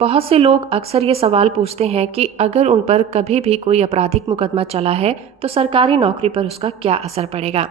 बहुत से लोग अक्सर ये सवाल पूछते हैं कि अगर उन पर कभी भी कोई आपराधिक मुकदमा चला है तो सरकारी नौकरी पर उसका क्या असर पड़ेगा।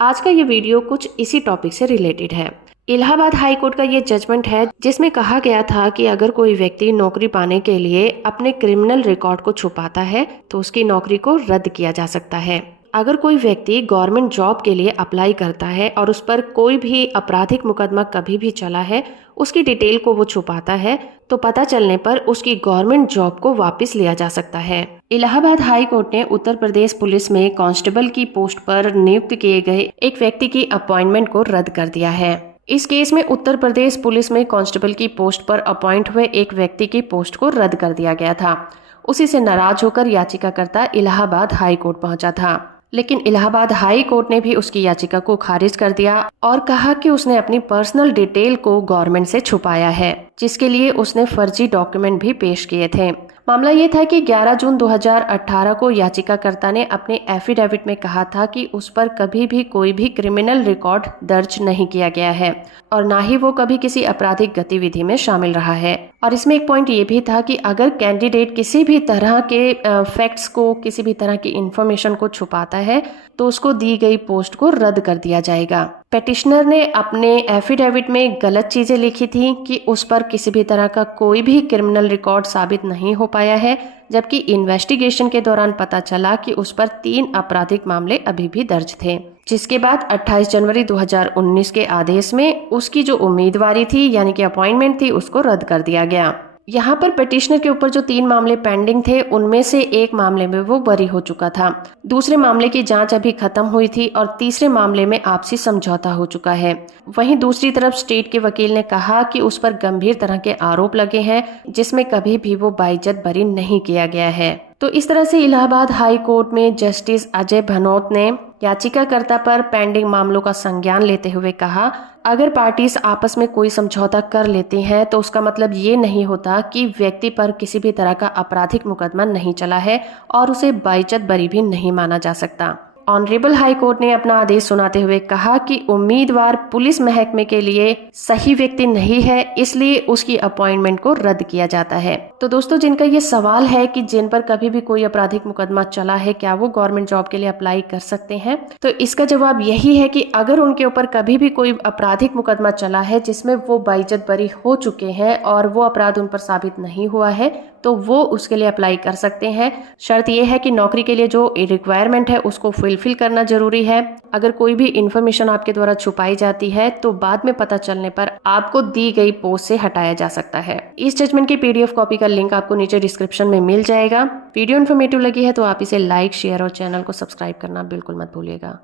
आज का ये वीडियो कुछ इसी टॉपिक से रिलेटेड है। इलाहाबाद हाई कोर्ट का ये जजमेंट है जिसमें कहा गया था कि अगर कोई व्यक्ति नौकरी पाने के लिए अपने क्रिमिनल रिकॉर्ड को छुपाता है तो उसकी नौकरी को रद्द किया जा सकता है। अगर कोई व्यक्ति गवर्नमेंट जॉब के लिए अप्लाई करता है और उस पर कोई भी आपराधिक मुकदमा कभी भी चला है, उसकी डिटेल को वो छुपाता है तो पता चलने पर उसकी गवर्नमेंट जॉब को वापस लिया जा सकता है। इलाहाबाद हाई कोर्ट ने उत्तर प्रदेश पुलिस में कांस्टेबल की पोस्ट पर नियुक्त किए गए एक व्यक्ति की अपॉइंटमेंट को रद्द कर दिया है। इस केस में उत्तर प्रदेश पुलिस में कांस्टेबल की पोस्ट पर अपॉइंट हुए एक व्यक्ति की पोस्ट को रद्द कर दिया गया था। उसी से नाराज होकर याचिकाकर्ता इलाहाबाद हाई कोर्ट पहुंचा था, लेकिन इलाहाबाद हाई कोर्ट ने भी उसकी याचिका को खारिज कर दिया और कहा कि उसने अपनी पर्सनल डिटेल को गवर्नमेंट से छुपाया है, जिसके लिए उसने फर्जी डॉक्यूमेंट भी पेश किए थे। मामला ये था कि 11 जून 2018 को याचिकाकर्ता ने अपने एफिडेविट में कहा था कि उस पर कभी भी कोई भी क्रिमिनल रिकॉर्ड दर्ज नहीं किया गया है और ना ही वो कभी किसी आपराधिक गतिविधि में शामिल रहा है। और इसमें एक पॉइंट ये भी था कि अगर कैंडिडेट किसी भी तरह के फैक्ट्स को, किसी भी तरह की इंफॉर्मेशन को छुपाता है तो उसको दी गई पोस्ट को रद्द कर दिया जाएगा। पेटिशनर ने अपने एफिडेविट में गलत चीजें लिखी थी कि उस पर किसी भी तरह का कोई भी क्रिमिनल रिकॉर्ड साबित नहीं हो पाया है, जबकि इन्वेस्टिगेशन के दौरान पता चला कि उस पर 3 आपराधिक मामले अभी भी दर्ज थे। जिसके बाद 28 जनवरी 2019 के आदेश में उसकी जो उम्मीदवारी थी यानी कि अपॉइंटमेंट थी उसको रद्द कर दिया गया। यहाँ पर पिटिशनर के ऊपर जो 3 मामले पेंडिंग थे उनमें से एक मामले में वो बरी हो चुका था, दूसरे मामले की जांच अभी खत्म हुई थी और तीसरे मामले में आपसी समझौता हो चुका है। वहीं दूसरी तरफ स्टेट के वकील ने कहा कि उस पर गंभीर तरह के आरोप लगे हैं जिसमें कभी भी वो बाइज्जत बरी नहीं किया गया है। तो इस तरह से इलाहाबाद हाई कोर्ट में जस्टिस अजय भनोत ने याचिकाकर्ता पर पेंडिंग मामलों का संज्ञान लेते हुए कहा, अगर पार्टीज आपस में कोई समझौता कर लेती हैं तो उसका मतलब ये नहीं होता कि व्यक्ति पर किसी भी तरह का आपराधिक मुकदमा नहीं चला है और उसे बाइज्जत बरी भी नहीं माना जा सकता। ऑनरेबल हाई कोर्ट ने अपना आदेश सुनाते हुए कहा कि उम्मीदवार पुलिस महकमे के लिए सही व्यक्ति नहीं है, इसलिए उसकी अपॉइंटमेंट को रद्द किया जाता है। तो दोस्तों, जिनका ये सवाल है कि जिन पर कभी भी कोई आपराधिक मुकदमा चला है क्या वो गवर्नमेंट जॉब के लिए अप्लाई कर सकते हैं, तो इसका जवाब यही है कि अगर उनके ऊपर कभी भी कोई आपराधिक मुकदमा चला है जिसमें वो बाइज्जत बरी हो चुके हैं और वो अपराध उन पर साबित नहीं हुआ है तो वो उसके लिए अप्लाई कर सकते हैं। शर्त ये है कि नौकरी के लिए जो रिक्वायरमेंट है उसको फुलफिल करना जरूरी है। अगर कोई भी इंफॉर्मेशन आपके द्वारा छुपाई जाती है तो बाद में पता चलने पर आपको दी गई पोस्ट से हटाया जा सकता है। इस जजमेंट की PDF कॉपी का लिंक आपको नीचे डिस्क्रिप्शन में मिल जाएगा। वीडियो इन्फॉर्मेटिव लगी है तो आप इसे लाइक, शेयर और चैनल को सब्सक्राइब करना बिल्कुल मत भूलिएगा।